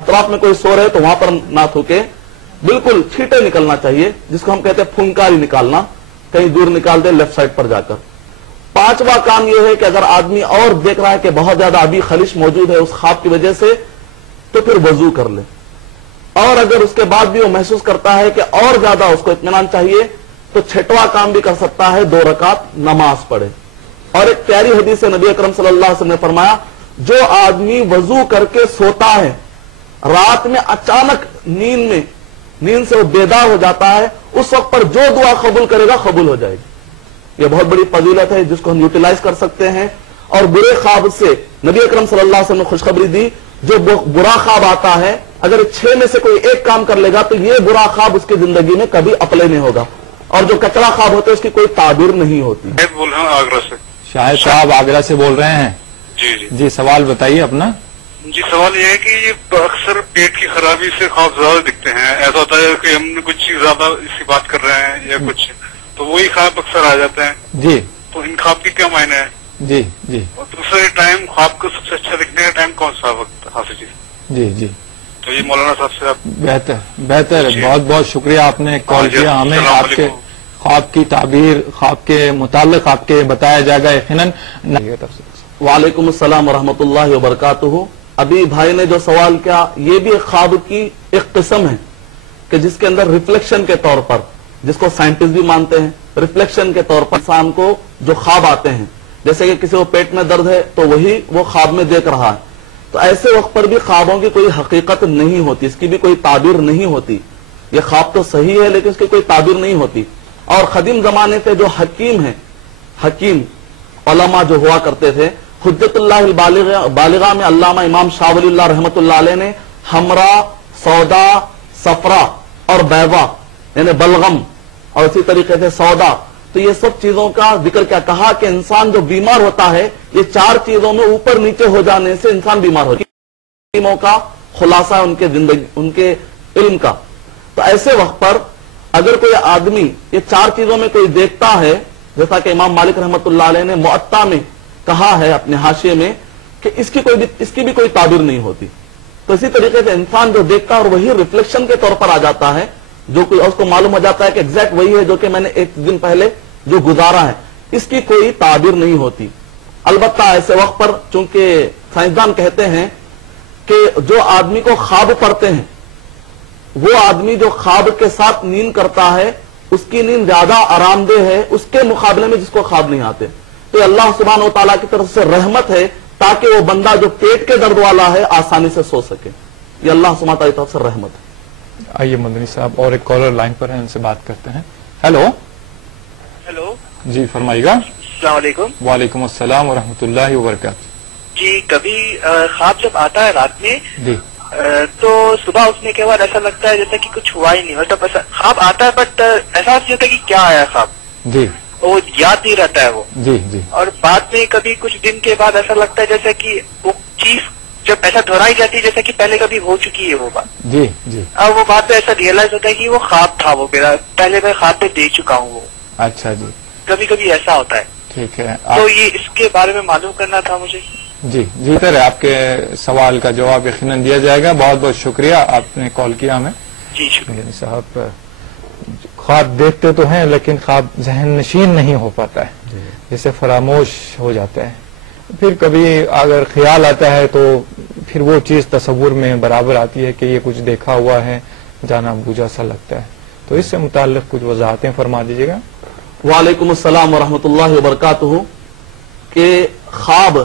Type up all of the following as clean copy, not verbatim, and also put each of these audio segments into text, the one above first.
अतराफ में कोई सो रहे तो वहां पर ना थूके, बिल्कुल छींटे निकलना चाहिए, जिसको हम कहते हैं फुंकारी निकालना, कहीं दूर निकाल दे लेफ्ट साइड पर जाकर। पांचवा काम यह है कि अगर आदमी और देख रहा है कि बहुत ज्यादा अभी खलिश मौजूद है उस ख्वाब की वजह से, तो फिर वजू कर ले। और अगर उसके बाद भी वो महसूस करता है कि और ज्यादा उसको इत्मीनान चाहिए, तो छठवां काम भी कर सकता है, 2 रकात नमाज पढ़े। और एक प्यारी हदीस है, नबी अकरम सल्लल्लाहु अलैहि वसल्लम ने फरमाया, जो आदमी वजू करके सोता है, रात में अचानक नींद से वो बेदार हो जाता है, उस वक्त पर जो दुआ कबूल करेगा कबूल हो जाएगी। ये बहुत बड़ी फजीलत है जिसको हम यूटिलाइज कर सकते हैं। और बुरे ख्वाब से नबी अकरम सल्लल्लाहु अलैहि वसल्लम ने खुशखबरी दी, जो बुरा ख्वाब आता है, अगर 6 में से कोई एक काम कर लेगा तो ये बुरा ख्वाब उसकी जिंदगी में कभी अप्लाई नहीं होगा। और जो कचरा ख्वाब होता है उसकी कोई ताबीर नहीं होती। मैं बोल रहा हूँ आगरा से। शाहिद साहब आगरा से बोल रहे हैं? जी, सवाल बताइए अपना। जी, सवाल ये है कि ये अक्सर पेट की खराबी से ख्वाब ज्यादा दिखते हैं। ऐसा होता है कि हम कुछ चीज ज्यादा इसी बात कर रहे हैं या कुछ, तो वही ख्वाब अक्सर आ जाते हैं। जी, तो इन ख्वाब की क्या मायने है? जी। और दूसरे टाइम ख्वाब को सबसे अच्छा दिखने का टाइम कौन सा वक्त हाफिज जी? जी। तो ये मौलाना साहब से आप बेहतर बहुत बहुत शुक्रिया, आपने कॉल किया हमें। आपके ख्वाब की ताबीर, ख्वाब के मुताल्लिक आपके बताया जाएगा यकीनन। वालेकुम अस्सलाम वरहमतुल्लाहि वबरकातुहू। अभी भाई ने जो सवाल किया, ये भी ख्वाब की एक किस्म है कि जिसके अंदर रिफ्लेक्शन के तौर पर, जिसको साइंटिस्ट भी मानते हैं, रिफ्लेक्शन के तौर पर इंसान को जो ख्वाब आते हैं, जैसे कि किसी को पेट में दर्द है तो वही वो ख्वाब में देख रहा है, तो ऐसे वक्त पर भी ख्वाबों की कोई हकीकत नहीं होती, इसकी भी कोई ताबीर नहीं होती। ये ख्वाब तो सही है लेकिन इसकी कोई ताबीर नहीं होती। और कदीम जमाने से जो हकीम है, हकीम उलमा जो हुआ करते थे, हुज्जतुल्लाह बालिगा में अल्लामा इमाम शाह वलीउल्लाह रहमतुल्लाह अलैह ने हमरा, सौदा, सफरा और बैवा यानी बलगम और इसी तरीके से सौदा, तो ये सब चीजों का जिक्र क्या कहा कि इंसान जो बीमार होता है, ये 4 चीजों में ऊपर नीचे हो जाने से इंसान बीमार होता है। हकीमों का खुलासा उनके जिंदगी, उनके इल्म का। तो ऐसे वक्त पर अगर कोई आदमी ये 4 चीजों में कोई देखता है, जैसा कि इमाम मालिक रहमतुल्लाह अलैह ने मुअत्ता में कहा है अपने हाशिए में कि इसकी भी कोई ताबीर नहीं होती। तो इसी तरीके से इंसान जो देखता है और वही रिफ्लेक्शन के तौर पर आ जाता है, जो कोई उसको मालूम हो जाता है कि एग्जैक्ट वही है जो कि मैंने एक दिन पहले जो गुजारा है, इसकी कोई ताबीर नहीं होती। अलबत्ता ऐसे वक्त पर चूंकि साइंसदान कहते हैं कि जो आदमी को ख्वाब पड़ते हैं, वो आदमी जो ख्वाब के साथ नींद करता है, उसकी नींद ज्यादा आरामदेह है उसके मुकाबले में जिसको ख्वाब नहीं आते। तो अल्लाह सुब्हानहू व तआला की तरफ से रहमत है ताकि वो बंदा जो पेट के दर्द वाला है आसानी से सो सके। ये अल्लाह सुब्हानहू व तआला की तरफ से रहमत है। आइए मदनी साहब, और एक कॉलर लाइन पर है, उनसे बात करते हैं। हेलो जी, फरमाइएगा। अस्सलाम वालेकुम। वालेकुम अस्सलाम व रहमतुल्लाहि व बरकातुहू। जी, कभी ख्वाब जब आता है रात में जी, तो सुबह उठने के बाद ऐसा लगता है जैसे कि कुछ हुआ ही नहीं, मतलब ऐसा ख्वाब आता है बट एहसास नहीं होता कि क्या आया ख्वाब, जी, वो याद नहीं रहता है वो। जी। और बाद में कभी कुछ दिन के बाद ऐसा लगता है जैसे कि वो चीज जब ऐसा दोहराई जाती है जैसे कि पहले कभी हो चुकी है वो बात। जी। अब वो बात में ऐसा रियलाइज होता है कि वो ख्वाब था, वो मेरा पहले मैं ख्वाब में दे चुका हूँ वो। अच्छा जी, कभी कभी ऐसा होता है। ठीक है। तो ये इसके बारे में मालूम करना था मुझे। जी, सर आपके सवाल का जवाब यकीनन दिया जाएगा। बहुत बहुत शुक्रिया, आपने कॉल किया हमें। जी शुक्रिया साहब। ख्वाब देखते तो हैं लेकिन ख्वाब जहन नशीन नहीं हो पाता है, जैसे फरामोश हो जाता है। फिर कभी अगर ख्याल आता है तो फिर वो चीज तस्वुर में बराबर आती है कि ये कुछ देखा हुआ है, जाना बूझा सा लगता है। तो इससे मुताल्लिक कुछ वजाहतें फरमा दीजिएगा। वालेकुम अस्सलाम वरहमतुल्लाहि वबरकातुहू। के ख्वाब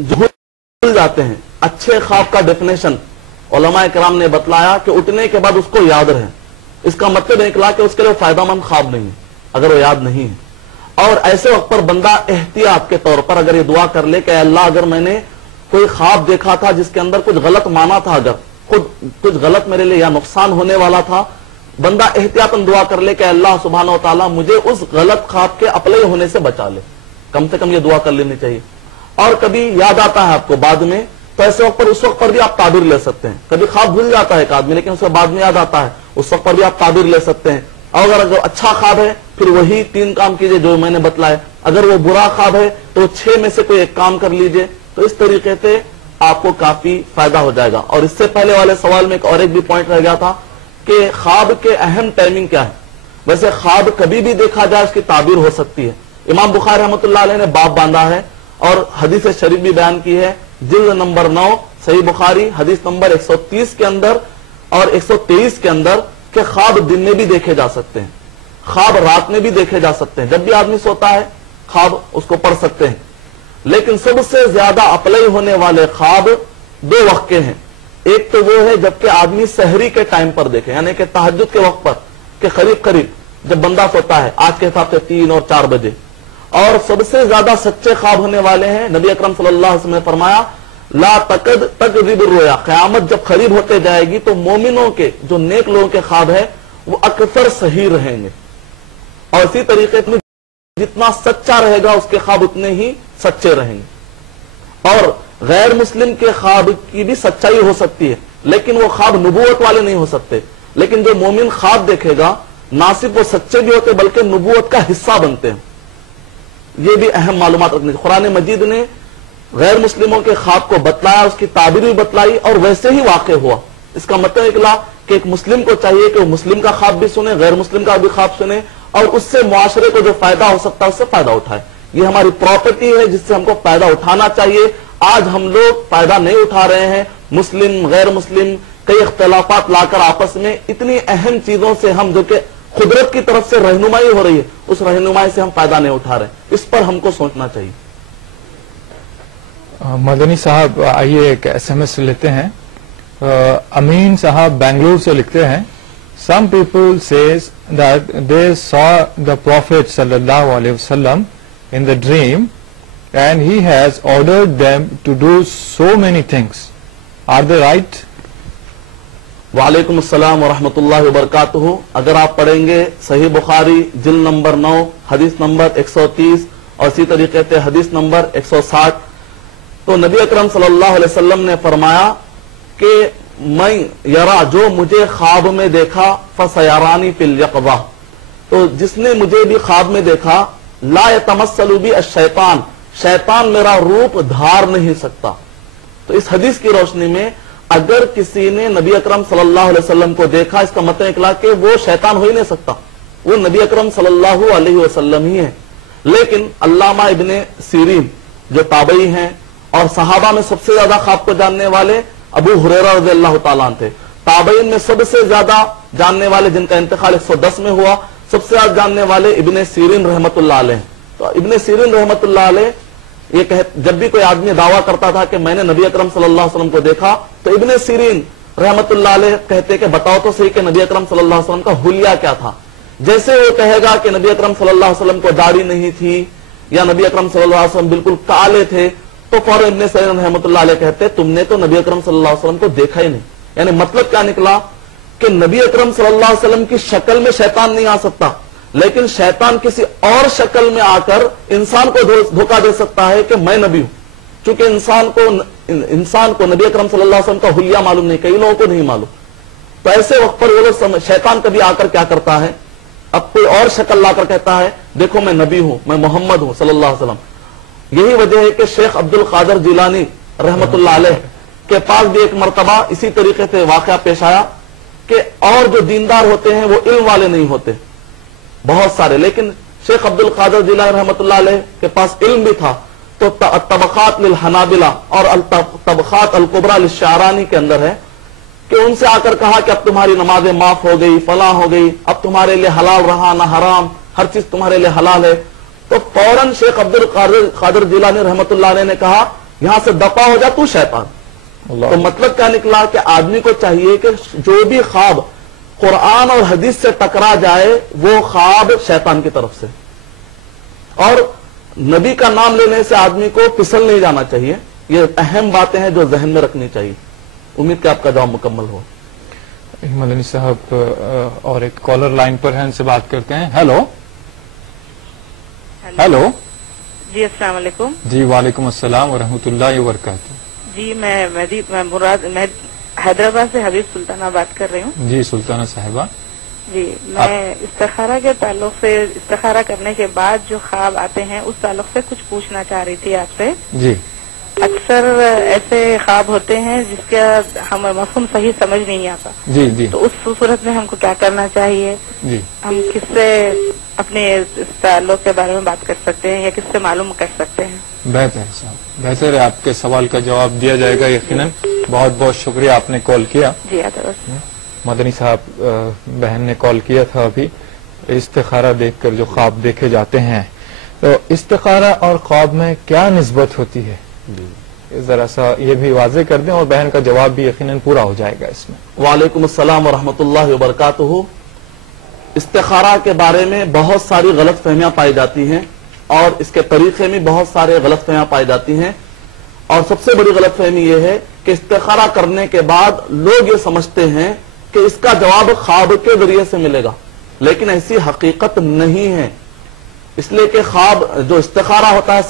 जो भूल जाते हैं, अच्छे ख्वाब का डेफिनेशन उलमा इकराम ने बतलाया कि उठने के बाद उसको याद रहे। इसका मतलब निकला कि उसके लिए फायदामंद ख्वाब नहीं है अगर वो याद नहीं है। और ऐसे वक्त पर बंदा एहतियात के तौर पर अगर ये दुआ कर ले कि अल्लाह अगर मैंने कोई ख्वाब देखा था जिसके अंदर कुछ गलत माना था, अगर खुद कुछ गलत मेरे लिए या नुकसान होने वाला था, बंदा एहतियातन दुआ कर ले कि अल्लाह सुब्हानहू व तआला मुझे उस गलत ख्वाब के अप्लाई होने से बचा ले। कम से कम ये दुआ कर लेनी चाहिए। और कभी याद आता है आपको बाद में, तो ऐसे वक्त पर उस वक्त पर भी आप ताबीर ले सकते हैं। कभी ख्वाब भूल जाता है एक आदमी लेकिन उसके बाद में याद आता है, उस वक्त पर भी आप ताबीर ले सकते हैं। और अगर अच्छा ख्वाब है फिर वही 3 काम कीजिए जो मैंने बतलाए। अगर वो बुरा ख्वाब है तो 6 में से कोई एक काम कर लीजिए। तो इस तरीके से آپ کو کافی فائدہ ہو جائے گا. اور اس سے پہلے والے سوال میں ایک بھی پوائنٹ رہ گیا تھا کہ خواب کے اہم ٹائمنگ کیا ہے. ویسے خواب کبھی بھی دیکھا جائے اس کی تعبیر ہو سکتی ہے. امام بخاری رحمۃ اللہ علیہ نے باب باندھا ہے اور حدیث شریف بھی بیان کی ہے, جلد نمبر 9 صحیح بخاری حدیث نمبر 130 کے اندر اور 123 کے اندر, کہ خواب دن میں بھی دیکھے جا سکتے ہیں, خواب رات میں بھی دیکھے جا سکتے ہیں. جب بھی آدمی سوتا ہے خواب اس کو پڑھ سکتے ہیں. لیکن سب سے زیادہ اپلائی ہونے والے خواب 2 وقت کے ہیں. ایک تو وہ ہے جبکہ آدمی سحری کے ٹائم پر دیکھے, یعنی کہ تہجد کے وقت پر, کہ قریب جب بندہ سوتا ہے آج کے حساب سے 3 اور 4 بجے. اور سب سے زیادہ سچے خواب ہونے والے ہیں, نبی اکرم صلی اللہ علیہ وسلم نے فرمایا لا تکذب الرؤیا, قیامت جب قریب ہوتے جائے گی تو مومنوں کے جو نیک لوگوں کے خواب ہے وہ اکثر صحیح رہیں گے. اور اسی طریقے سے جتنا سچا رہے گا اس کے خواب اتنے ہی سچے رہیں گے. اور غیر مسلم کے خواب کی بھی سچائی ہو سکتی ہے لیکن وہ خواب نبوت والے نہیں ہو سکتے. لیکن جو مومن خواب دیکھے گا نہ صرف وہ سچے بھی ہوتے بلکہ نبوت کا حصہ بنتے ہیں. یہ بھی اہم معلومات رکھنی. قرآن مجید نے غیر مسلموں کے خواب کو بتلایا, اس کی تعبیر بھی بتلائی اور ویسے ہی واقع ہوا. اس کا مطلب نکلا کہ ایک مسلم کو چاہیے کہ وہ مسلم کا خواب بھی سنے, غیر مسلم کا بھی خواب سنے, اور اس سے معاشرے کو جو فائدہ ہو سکتا ہے اس سے فائدہ اٹھائے. یہ ہماری پراپرٹی ہے جس سے ہم کو فائدہ اٹھانا چاہیے. آج ہم لوگ فائدہ نہیں اٹھا رہے ہیں. مسلم غیر مسلم کئی اختلافات لا کر آپس میں اتنی اہم چیزوں سے ہم جو کہ قدرت کی طرف سے رہنمائی ہو رہی ہے اس رہنمائی سے ہم فائدہ نہیں اٹھا رہے. اس پر ہم کو سوچنا چاہیے. مدنی صاحب آئیے ایک SMS لیتے ہیں. امین صاحب بنگلور سے لکھتے ہیں, some people says that they saw the Prophet sallallahu alaihi wasallam in the dream and he has ordered them to do so many things. Are they right? وعلیکم السلام ورحمۃ اللہ وبرکاتہ. اگر آپ پڑھیں گے صحیح بخاری جلد نمبر 9 حدیث نمبر 130 اور اسی طریقے سے حدیث نمبر 160, تو نبی اکرم صلی اللہ علیہ وسلم نے فرمایا کہ میں یرا, جو مجھے خواب میں دیکھا, فسیرانی فی الیقظہ, تو جس نے مجھے بھی خواب میں دیکھا, لا یتمثل بی الشیطان, شیطان میرا روپ دھار نہیں سکتا. تو اس حدیث کی روشنی میں اگر کسی نے نبی اکرم صلی اللہ علیہ وسلم کو دیکھا, اس کا مطلب نکلا کہ وہ شیطان ہو ہی نہیں سکتا, وہ نبی اکرم صلی اللہ علیہ وسلم ہی ہے. لیکن علامہ ابن سیرین جو تابعی ہیں اور صحابہ میں سب سے زیادہ خواب کو جاننے والے ابو ہریرہ رضی اللہ تعالیٰ عنہ تھے. تابعین میں سب سے زیادہ جاننے والے جن کا انتقال 110 میں ہوا, سب سے زیادہ جاننے والے ابن سیرین رحمت اللہ علیہ. تو ابن سیرین رحمت اللہ علیہ یہ جب بھی کوئی آدمی دعویٰ کرتا تھا کہ میں نے نبی اکرم صلی اللہ علیہ وسلم کو دیکھا, تو ابن سیرین رحمت اللہ علیہ کہتے کہ بتاؤ تو صحیح کہ نبی اکرم صلی اللہ علیہ وسلم کا حلیہ کیا تھا. جیسے وہ کہے گا کہ نبی اکرم صلی اللہ علیہ وسلم کو داڑھی نہیں تھی یا نبی اکرم صلی اللہ علیہ وسلم بالکل کالے تھے, تو فوراً ابن سیرین رحمت اللہ علیہ کہتے تم نے تو نبی اکرم صلی اللہ علیہ وسلم کو دیکھا ہی نہیں. یعنی مطلب کیا نکلا کہ نبی اکرم صلی اللہ علیہ وسلم کی شکل میں شیطان نہیں آ سکتا, لیکن شیطان کسی اور شکل میں آ کر انسان کو دھوکہ دے سکتا ہے کہ میں نبی ہوں. چونکہ انسان کو نبی اکرم صلی اللہ علیہ وسلم کا حلیہ معلوم نہیں, کئی لوگوں کو نہیں معلوم. تو ایسے وقت پر وہ لوگ شیطان کبھی آ کر کیا کرتا ہے, اب کوئی اور شکل لا کر کہتا ہے دیکھو میں نبی ہوں, میں محمد ہوں صلی اللہ علیہ وسلم. یہی وجہ ہے کہ شیخ عبد القادر جیلانی رحمت اللہ علیہ کے پاس بھی ایک مرتبہ اسی طریقے سے واقعہ پیش آیا کہ اور جو دیندار ہوتے ہیں وہ علم والے نہیں ہوتے بہت سارے, لیکن شیخ عبد القادر جیلانی رحمت اللہ علیہ کے پاس علم بھی تھا. تو طبقات للحنابلہ اور طبقات الکبریٰ للشعرانی کے اندر ہے کہ ان سے آ کر کہا کہ اب تمہاری نمازیں معاف ہو گئی, فلاں ہو گئی, اب تمہارے لیے حلال رہا نہ حرام, ہر چیز تمہارے لیے حلال ہے. تو فوراً شیخ عبد القادر جیلانی رحمت اللہ علیہ نے کہا یہاں سے دفع ہو جا تو شیطان. تو مطلب کیا نکلا کہ آدمی کو چاہیے کہ جو بھی خواب قرآن اور حدیث سے ٹکرا جائے وہ خواب شیطان کی طرف سے, اور نبی کا نام لینے سے آدمی کو پھسل نہیں جانا چاہیے. یہ اہم باتیں ہیں جو ذہن میں رکھنی چاہیے. امید کہ آپ کا جواب مکمل ہو. مدنی صاحب اور ایک کالر لائن پر ہیں, ان سے بات کرتے ہیں. ہیلو ہیلو جی السلام علیکم. جی وعلیکم السلام ورحمۃ اللہ وبرکاتہ. جی میں حیدرآباد سے حبیب سلطانہ بات کر رہی ہوں. جی سلطانہ صاحبہ. جی میں استخارہ کے تعلق سے, استخارہ کرنے کے بعد جو خواب آتے ہیں اس تعلق سے کچھ پوچھنا چاہ رہی تھی آپ سے. جی अक्सर ऐसे ख्वाब होते हैं जिसका हमें मफहूम सही समझ नहीं आता। जी जी। तो उस सूरत में हमको क्या करना चाहिए? जी, हम किससे अपने इस ताल्लुक के बारे में बात कर सकते हैं या किससे मालूम कर सकते हैं? बेहतर साहब, बेहतर है, आपके सवाल का जवाब दिया जाएगा यकीनन। बहुत बहुत शुक्रिया, आपने कॉल किया। जी आदर। मदनी साहब बहन ने कॉल किया था अभी, इस्तिखारा देखकर जो ख्वाब देखे जाते हैं, तो इस्तिखारा और ख्वाब में क्या निस्बत होती है, जरा सा ये भी वाज़ेह कर दें और बहन का जवाब भी यकीनन पूरा हो जाएगा इसमें। वालेकुम अस्सलाम व रहमतुल्लाहि व बरकातुहू। इस्तिखारा के बारे में बहुत सारी गलत फहमियां पाई जाती हैं और इसके तरीके में बहुत सारे गलत फहमियां पाई जाती हैं, और सबसे बड़ी गलत फहमी यह है कि इस्तिखारा करने के बाद लोग ये समझते हैं कि इसका जवाब ख्वाब के जरिए से मिलेगा, लेकिन ऐसी हकीकत नहीं है। इसलिए कि ख्वाब जो इस्तिखारा होता है